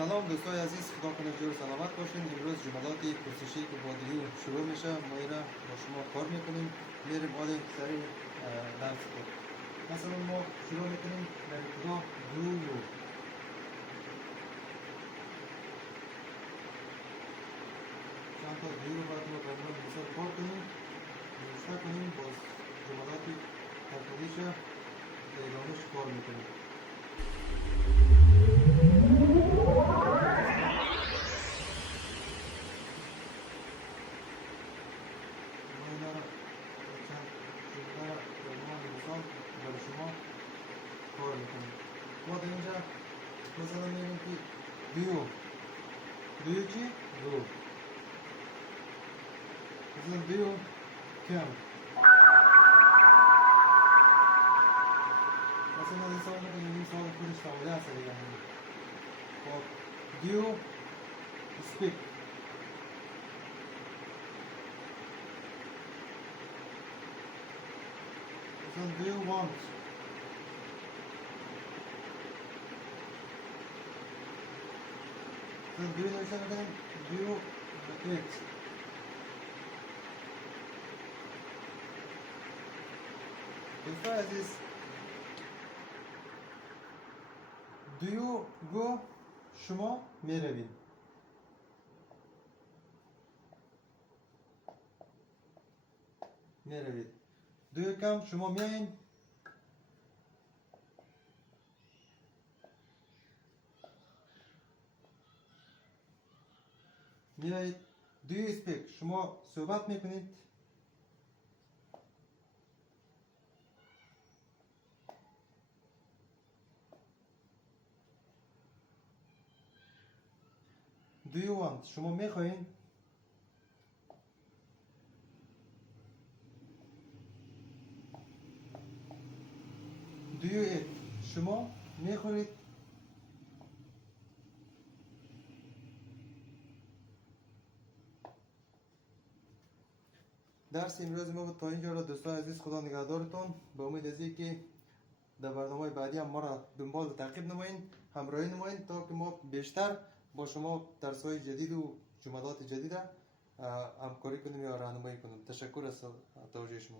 سلام دوستای عزیز، خدا کنه جور سلامت باشین. امروز جملات پرسشی که با دیو شروع میشه، ما ایرا با شما کار میکنیم، میریم آده سری لفظ خود. مثلا ما شروع میکنیم در ابتدا دو چند تا دیو رو باید ما با ما مثال کار کنیم، نوشته کنیم، باز جملات تفریش ادامهش کار میکنیم. برای شما کار میکنیم. ما در اینجا مثلا میگیم که دیو چی؟ دو. مثلا دیو کم. مثلا این سوال میکنیم، این سوال خودش فعاله هست دیگه. خب دیو speak. مثلا do you want. مثلا do you نوشته میکنیم do you eat. دوستان عزیز، do you go شما میروید. do you come شما میایین. میایید. do you speak شما صحبت میکنید. do you want شما میخواین. do you eat شما میخورید. درس امروز ما تا اینجا را دوستان عزیز، خدا نگهدارتون. به امید از که در برنامه بعدی هم ما را دنبال و تعقیب نمایین، همراهی نمایین تا که ما بیشتر با شما درس‌های جدید و جملات جدید همکاری کنیم یا راهنمایی کنیم. تشکر از توجه شما.